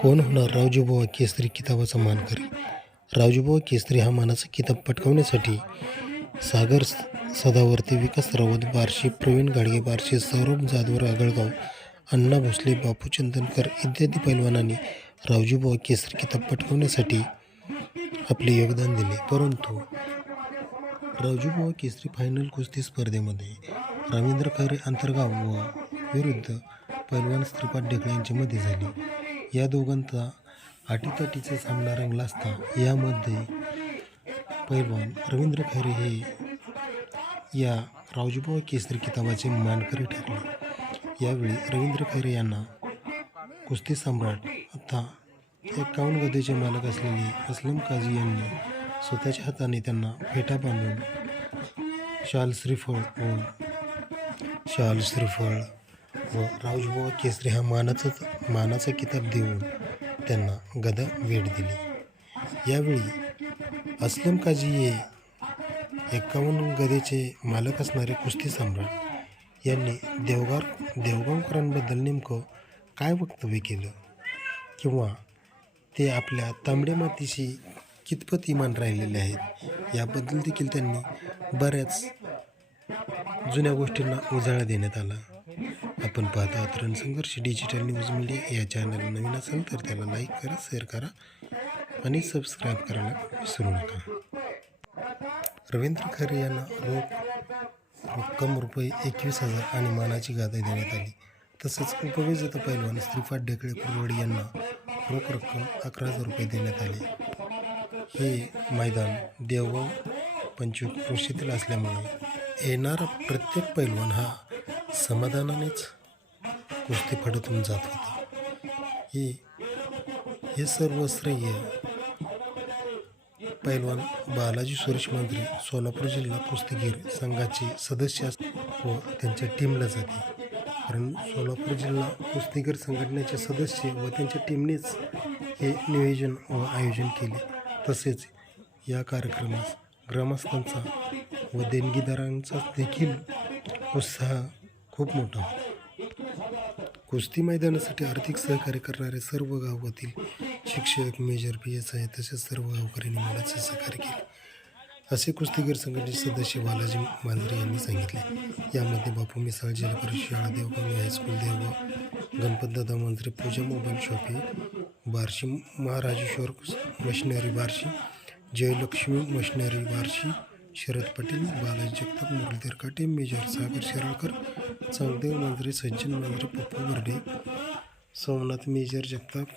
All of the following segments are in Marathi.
कोण होणार? रावजीबुवा केसरी किताबाचा मानकरी. रावजीबुवा केसरी हा मानाचा किताब पटकावण्यासाठी सागर स- सदावर्ती विकास रावत बार्शी प्रवीण गाडगे बार्शी सौरभ जाधवर आगळगाव अण्णा भोसले बापू चंदनकर इत्यादी पैलवानांनी रावजीबुवा केसरी किताब पटकावण्यासाठी आपले योगदान दिले. परंतु रावजीबुवा केसरी फायनल कुस्ती स्पर्धेमध्ये रवींद्र खरे अंतर्गाव व विरुद्ध पैलवान श्रीपाद ढेकळे यांच्यामध्ये झाली. या दोघांचा अटीतटीचा सामना रंगला असता यामध्ये पैलवान रवींद्र खैरे हे या रावजीबुवा केसरी किताबाचे मानकरी ठरले. यावेळी रवींद्र खैरे यांना कुस्ती सम्राट आता एकावन्न गदेचे मालक असलेले असलम काझी यांनी स्वतःच्या हाताने त्यांना फेटा बांधून शाल श्रीफळ व शाल श्रीफळ व राजबुवा केसरी हा मानाचा मानाचा किताब देऊन त्यांना गदा भेट दिली. यावेळी असलम काजी हे एकावन्न गदेचे मालक असणारे कुस्ती सम्राट यांनी देवगार देवगावकरांबद्दल नेमकं काय वक्तव्य केलं? किंवा ते आपल्या तांबड्या मातीशी कितपत इमान राहिलेले आहेत? याबद्दल देखील त्यांनी बऱ्याच जुन्या गोष्टींना उजाळा देण्यात आला. आपण पाहता आहात रणसंघर्ष डिजिटल न्यूज मीडिया या चॅनल नवीन असेल तर त्याला लाईक करा शेअर करा आणि सबस्क्राईब करायला विसरू नका. रवींद्र खरे यांना रोख रक्कम रुपये एकवीस हजार आणि मानाची गादा देण्यात आली. तसंच उपविजेता पैलवान श्रीपाद ढेकळे कुरवडी यांना रोख रक्कम अकरा हजार रुपये देण्यात आले. हे मैदान देवगाव पंचवीस कृषीतील असल्यामुळे येणारा प्रत्येक पैलवान हा समाधानानेच कुस्ती फडतून जात होता. हे हे सर्व श्रेय पैलवान बालाजी सुरेश मंत्री सोलापूर जिल्हा कुस्तीगीर संघाचे सदस्य अस- व त्यांच्या टीमला जाते. कारण सोलापूर जिल्हा कुस्तीगीर संघटनेचे सदस्य व त्यांच्या टीमनेच हे नियोजन व आयोजन केले. तसेच या कार्यक्रमास ग्रामस्थांचा व देणगीदारांचा देखील उत्साह खूप मोठा होता. कुस्ती मैदानासाठी आर्थिक सहकार्य करणारे सर्व गावातील शिक्षक मेजर पी एस आय तसेच सर्व गावकऱ्यांनी मोलाचे सहकार्य केले. असे कुस्तीगीर संघटनेचे सदस्य बालाजी मांजरे यांनी सांगितले. यामध्ये बापू मिसाळ जिल्हा परिषद शाळा देवगावी high school Devgaon Ganpatdada Manjare Pooja mobile shoppe Barshi Maharajeshwar machinery Barshi Jaylakshmi machinery Barshi Sharad Patil Balaji Jagtap Muralidhar Kate major Sagar Shiralkar Changdev Manjare Sajjan Manjare Pappu Barde Somnath major Jagtap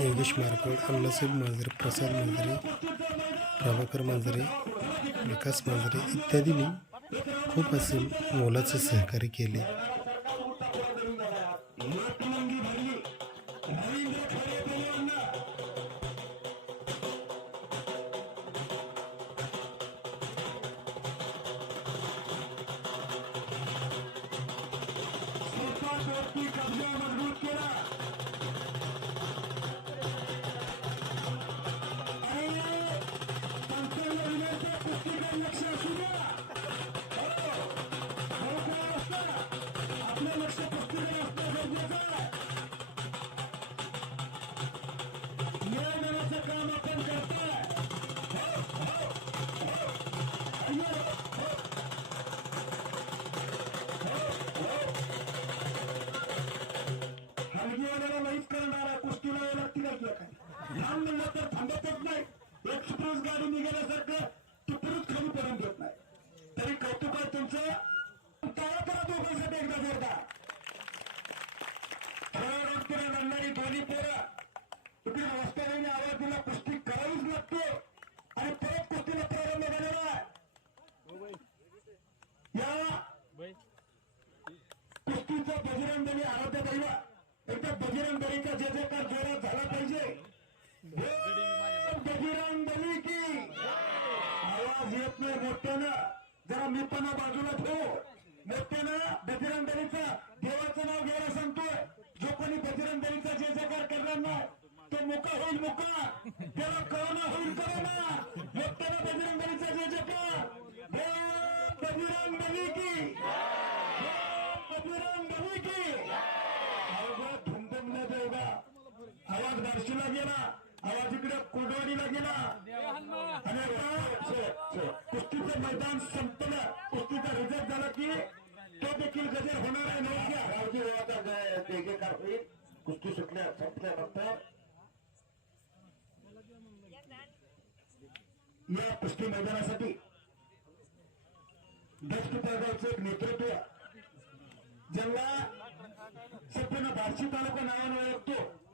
Yogesh Markad Annasaheb Manjare Prasad Manjare Prabhakar Manjare Vikas Manjare इत्यादींनी खूप असे मोलाचे सहकार्य केले. हलगीवाल्याला एक्सप्रेस गाडी निघाल्यासारखं टिपरूच खाली करून घेत नाही. तरी कौतुक आहे तुमचं. तळा परत दोघांसाठी एकदा जोरदार. थोड्या लढणारी दोन्ही पोरं. इकडे रस्त्याने आवाजीला दिला कुस्ती करावीच लागतो. आणि परत कुस्तीला प्रारंभ झालेला आहे. या कुस्तीचा बजरंग बली आराध्य दैवा एकदा बजरंग बलीचा जे जयकार जोरात झाला पाहिजे. बजरंग बली की। आवाज येत नाही मोठ्यानं. जरा मी पण बाजूला ठेवू. मोठ्यानं बजरंग बलीचा देवाचं नाव घ्यायला सांगतोय. जो कोणी बजरंग बलीचा जे जयकार करणार नाही तो मुका होईल मुका. त्याला करोना होईल करोना मोठ्यानं बजरंग बलीचा जे जयकार बजरंग बली की. बजरंग बली की अवघड आवाज बारशीला गेला. आवाज इकडे कोडवाडीला गेला. आणि आता कुस्तीचं मैदान संपलं. कुस्तीचा रिझल्ट झाला की तो देखील गजर होणार आहे देवाचा देगेकार होईल कुस्ती सुटल्या संपल्यानंतर या कुस्ती मैदानासाठी दस्त पळगावचं एक नेतृत्व ज्यांना संपूर्ण बार्शी तालुका नावानं ओळखतो.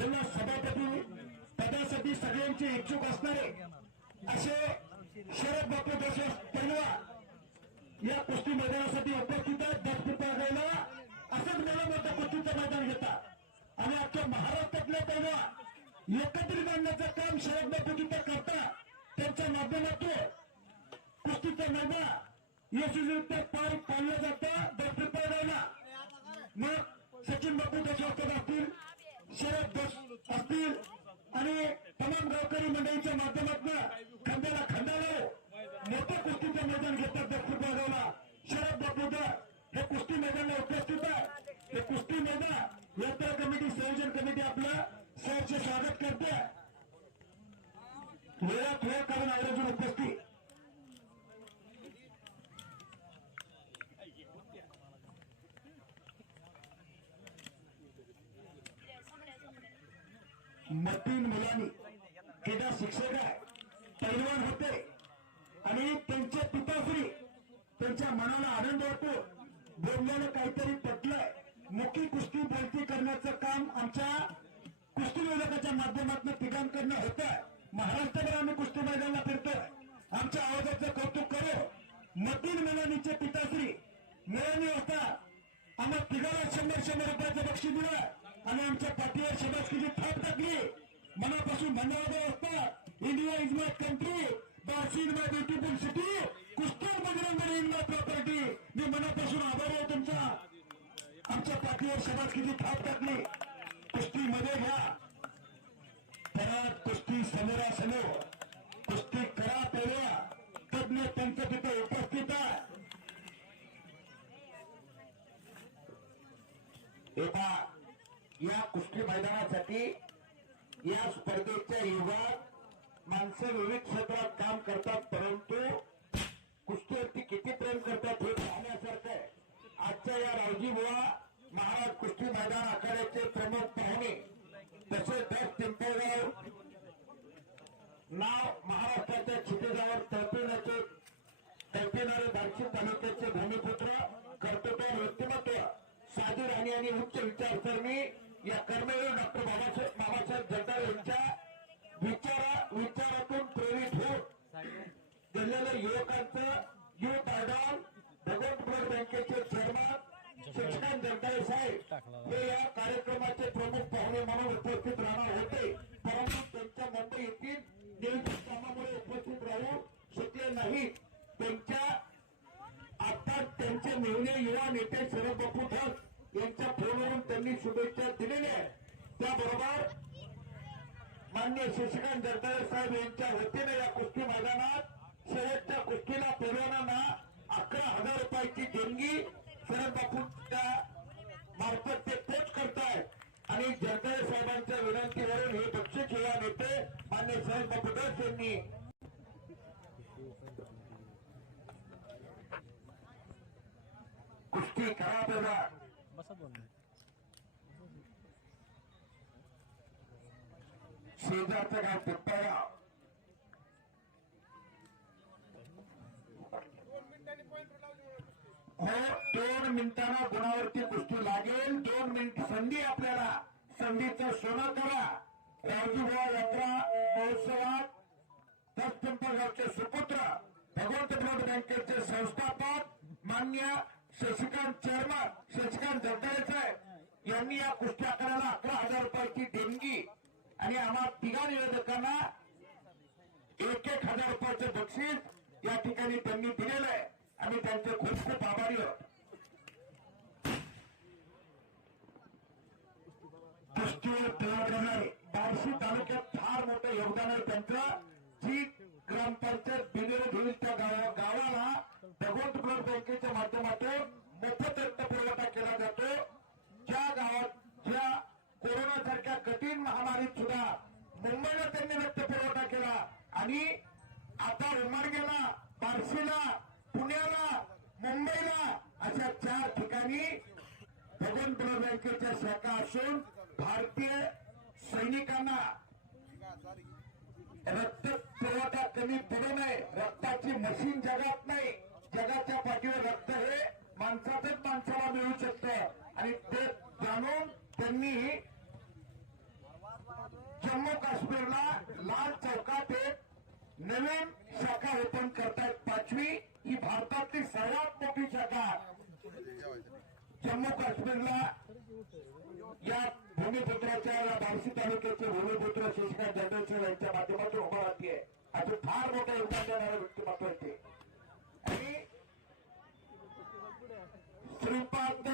जिल्हा सभापती पदासाठी सगळ्यांचे इच्छुक असणारे असे शरद बापू देशमुख पैलवा या कुस्ती मैदानासाठी उपस्थित आहेत. दस्त पळगायला असंच मला मोठं कुस्तीचं मैदान घेतात. आणि आजच्या महाराष्ट्रातल्या पैलवा एकत्रित आणण्याचं काम शरद बापू तिथं करतात त्यांच्या माध्यमातून कुस्तीचा मैदान यशस्वीरित्या पार पाडला जातं. शरद बोस असतील आणि तमाम गावकरी मंडळीच्या माध्यमातून खांद्याला खांदा लावून मोठं कुस्तीचं मैदान घेतात दक्षिण भागाला शरद बापूदा हे कुस्ती मैदानाला उपस्थित आहे हे कुस्ती मैदान यात्रा कमिटी संयोजन कमिटी आपलं सहर्ष स्वागत करते वेळात वेळ काढून आयोजन उपस्थित मतीन मुलांनी क्रीडा शिक्षक आहे पैलवान होते. आणि त्यांच्या पिताश्री त्यांच्या मनाला आनंद होतो. बोलल्यानं काहीतरी पटलंय. मुखी कुस्ती बोलती करण्याचं काम आमच्या कुस्ती विभागाच्या माध्यमातून तिघांकडनं होतं महाराष्ट्रभर आम्ही कुस्ती मैदानाला फिरतोय. आमच्या आवाजाचं कौतुक करू. मतीन मुलांनीचे पिताश्री मिळवणी होता आम्हाला तिघाला शंभर शंभर रुपयाचं बक्षीस दिलं आणि आमच्या पाठीवर शबासकीची थाप टाकली. मनापासून धन्यवाद असतात India is my country Barshi is my beautiful city कुस्तर बजरंगरी इन माय प्रॉपर्टी मी मनापासून आभारी आहे तुमचा. आमच्या पाठीवर शबासकीची थाप टाकली. कुस्ती मध्ये घ्या. परत कुस्ती समोरासमोर कुस्ती करा पेव्या तज्ञ त्यांचं तिथे उपस्थित आहे. एका या कुस्ती मैदानासाठी या स्पर्धेच्या युगात माणसं विविध क्षेत्रात काम करतात परंतु कुस्तीवरती किती प्रेम करतात हे पाहण्यासारखं आहे. आजच्या या रावजी बुवा महाराज कुस्ती मैदान आखाड्याचे प्रमुख पाहुणे तसेच दस पिंपळगाव नाव महाराष्ट्राच्या क्षितिजावर तळपिण्याचे तळपिणारे बार्शी तालुक्याचे भूमिपुत्र कर्तृत्व व्यक्तिमत्व साधू राणी आणि उच्च विचारसरणी या कर्मवीर डॉक्टर बाबासाहेब बाबासाहेब जगदाळे यांच्या विचारा विचारातून प्रेरित होऊन गेलेल्या युवकांचं युथ आयडॉल भगवंत ब्लड बँकेचे चेअरमन शिक्षण जगदाळे साहेब हे या कार्यक्रमाचे प्रमुख पाहुणे म्हणून उपस्थित राहणार होते. परंतु त्यांच्या मुंबई येथील नियोजित कामामुळे उपस्थित राहू शकले नाहीत त्यांच्या आता त्यांचे मेहने युवा नेते शरद बापू धस यांच्या फोनवरून त्यांनी शुभेच्छा दिलेल्या आहेत. त्याबरोबर मान्य शशिकांत जगदाळे साहेब यांच्या वतीने या कुस्ती मैदानात शेवटच्या कुस्तीला पेलवानांना अकरा हजार रुपयाची देणगी शरद बापूंच्या मार्फत ते पोच करतायत. आणि जगदाळे साहेबांच्या विनंतीवरून हे बक्षीस खेळा नेते मान्य शरद बापू दास यांनी कुस्ती करा बघा शेजारचं गाव पिंपळगाव हो दोन मिनिटांना गुणावरती कुस्ती लागेल. दोन मिनिट संधी आपल्याला. संधीचं सोनं करा. रावजीबुवा यात्रा महोत्सवात दस पिंपळगावचे सुपुत्र भगवंत ब्लड बँकेचे संस्थापक मान्य शशिकांत चेअरमन शशिकांत जगदाळे साहेब यांनी या कुस्ती आकाराला अकरा हजार रुपयाची देणगी आणि आम्हा तिघा निवेदकांना एक एक हजार रुपयाचं बक्षीस या ठिकाणी त्यांनी दिलेलं आहे. आम्ही त्यांचे खूप खूप आभारी आहोत. कुस्तीवर तयार करणारे बार्शी तालुक्यात फार मोठं योगदान आहे त्यांचं. जी ग्रामपंचायत बिनेर धुळीच्या त्या गावा गावाला भगवंत ब्लड बँकेच्या माध्यमातून मोफत रक्त पुरवठा केला जातो. ज्या गावात ज्या कोरोना सारख्या मुंबईला त्यांनी रक्त पुरवठा केला आणि आता उमरगेला बार्शीला पुण्याला मुंबईला अशा चार ठिकाणी भगवंत ब्लड बँकेच्या शाखा असून भारतीय सैनिकांना रक्त पुरवठा कमी पडू नये. रक्ताची मशीन जगात नाही. जगाच्या पाठीवर रक्त हे माणसातच माणसाला मिळू शकतं. आणि ते जाणून त्यांनी जम्मू काश्मीरला लाल चौकात एक नवीन शाखा ओपन करतायत. पाचवी ही भारतातली सर्वात मोठी शाखा. जम्मू काश्मीरला या भूमिपुत्राच्या या बार्शी तालुक्याचे भूमिपुत्र शशिकांत जनरेशन यांच्या माध्यमातून उभं राहते असे फार मोठं योगदान देणारं व्यक्तिमत्व आहे ते आणि श्रीपाद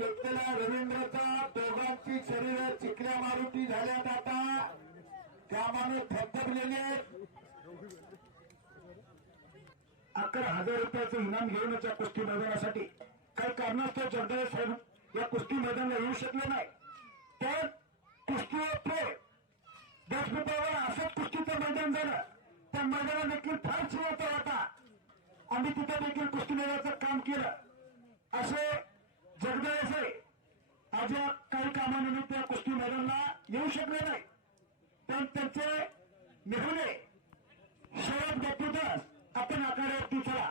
कब्जा घेतलेल्या रवींद्रचा दोघांची शरीर चिकल्या मारुती झाल्यात आता. कामाने थपथपलेले आहेत. अकरा हजार रुपयाचं इनाम घेऊनच या कुस्ती मैदानासाठी. काही कारणास्तव जगदाळे साहेब या कुस्ती मैदानाला येऊ शकले नाही. तर कुस्तीवर प्रेम देशमुखावर असंच कुस्तीचं मैदान झालं. त्या मैदानात देखील फार शिवाचा होता आम्ही तिथे देखील कुस्ती मैदानाचं काम केलं. असे जगदाळे आज या काही कामानिमित्त या कुस्ती मैदानला येऊ शकले नाही. पण त्यांचे मेहुणे शरद बापूदास आपण आखाड्यावरती चला.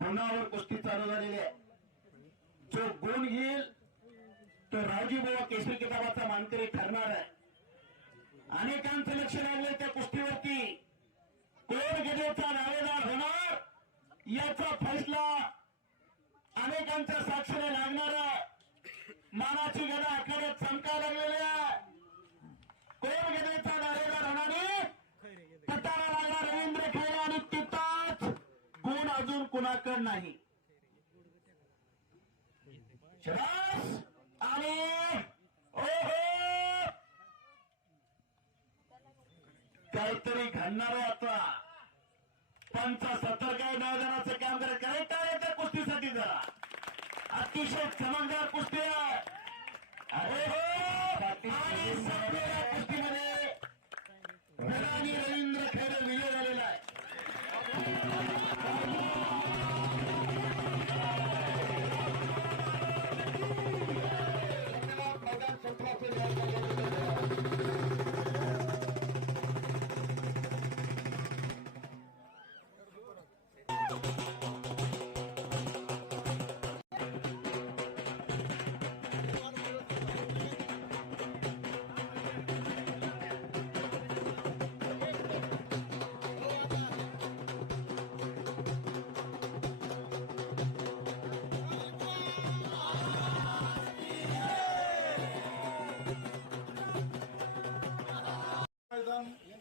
गुणावर कुस्ती चालू झालेली आहे. जो गुण घेईल तो रावजी बाबा केसरी किताबाचा मानकरी ठरणार आहे. अनेकांचं लक्ष लागलं त्या कुस्तीवरती. कोण गदेचा दावेदार होणार? याचा फैसला अनेकांच्या साक्षीने लागणारा मानाची गदा आखाड्यात चमका लागलेल्या कोण गदेचा दावेदार होणारे पिताला लागला रवींद्र खैरे आणि तिथाच गुण अजून कुणाकड नाही. आणि काहीतरी घडणार आहे आता. पंच सत्तर काय मैदानाचं काम करत काय काय त्या कुस्तीसाठी जरा? अतिशय चमकदार कुस्ती आहे. अरे हो!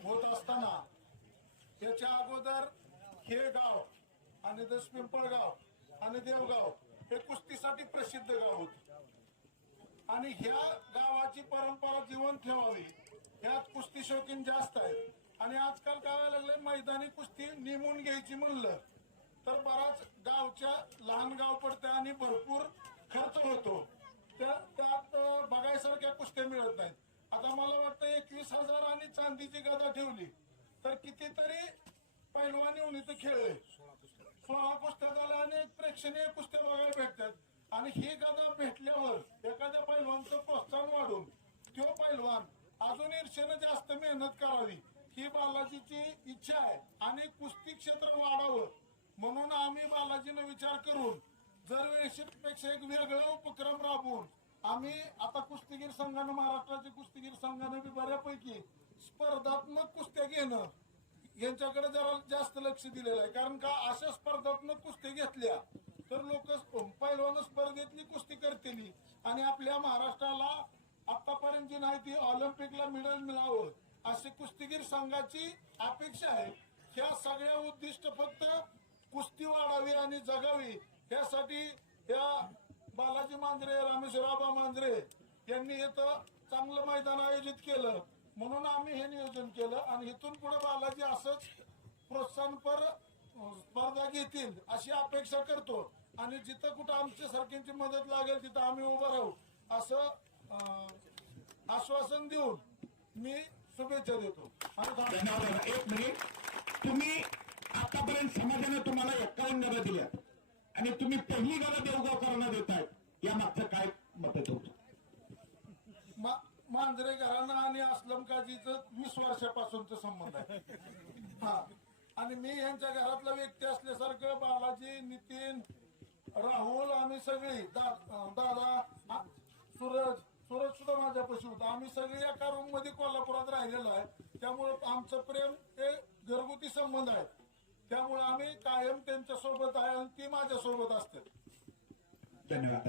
होत असताना त्याच्या अगोदर हे गाव आणि दस पिंपळगाव आणि देवगाव हे कुस्तीसाठी प्रसिद्ध गाव होते. आणि ह्या गावाची परंपरा जिवंत ठेवावी. ह्यात कुस्ती शौकीन जास्त आहेत. आणि आजकाल काय लागले मैदानी कुस्ती नेमून घ्यायची म्हणलं तर बराच गावच्या लहान गाव पडते आणि भरपूर खर्च होतो. त्या त्यात बघायसारख्या कुस्त्या मिळत नाहीत. आता मला वाटतं एकवीस हजार आणि चांदीची गदा ठेवली तर कितीतरी पैलवान येऊन इथं खेळले. सोळा पुस्तकाला अनेक प्रेक्षणीय पुस्तक बघायला भेटतात. आणि ही गदा भेटल्यावर एखाद्या पैलवानचं प्रोत्साहन वाढून तो पैलवान अजून ईर्षेनं जास्त मेहनत करावी ही बालाजीची इच्छा आहे. आणि कुस्ती क्षेत्र वाढावं म्हणून आम्ही बालाजीनं विचार करून जर पेक्षा एक वेगळा उपक्रम राबवून आम्ही आता कुस्तीगीर संघानं महाराष्ट्राच्या कुस्तीगीर संघानं बी बऱ्यापैकी स्पर्धात्मक कुस्त्या घेणं यांच्याकडे जरा जास्त लक्ष दिलेलं आहे. कारण का अशा स्पर्धात्मक कुस्ती घेतल्या तर लोक पहिलवान स्पर्धेतली कुस्ती करतील. आणि आपल्या महाराष्ट्राला आतापर्यंत जी नाही ती ऑलिम्पिकला मेडल मिळावं अशी कुस्तीगीर संघाची अपेक्षा आहे. ह्या सगळ्या उद्दिष्ट फक्त कुस्ती वाढावी आणि जगावी यासाठी या बालाजी मांजरे रामेश्वराबा मांजरे यांनी इथं चांगलं मैदान आयोजित केलं. म्हणून आम्ही हे नियोजन केलं आणि इथून पुढे बालाजी असंच प्रोत्साहनपर स्पर्धा घेतील अशी अपेक्षा करतो. आणि जिथं कुठं आमच्या सारख्यांची मदत लागेल तिथं आम्ही उभं राहू. असं आश्वासन देऊन मी शुभेच्छा देतो. आणि धन्यवाद. एक मिनिट. तुम्ही आतापर्यंत समाजाने तुम्हाला एक्कावन्न गरज दिल्या आणि तुम्ही पहिली गावं देवगावकरांना देतायत या मागचं काय मत आहे मांजरेकरांना आणि असलम काजीच वीस वर्षापासूनच संबंध आहे. हा. आणि मी यांच्या घरातला व्यक्ती असल्यासारखं बालाजी नितीन राहुल आम्ही सगळी दादा सूरज सूरज सुद्धा माझ्यापाशी होता. आम्ही सगळे एका रूममध्ये कोल्हापुरात राहिलेलो आहे. त्यामुळे आमचं प्रेम हे घरगुती संबंध आहे त्यामुळे आम्ही कायम त्यांच्यासोबत आहे आणि ती माझ्या सोबत असते. धन्यवाद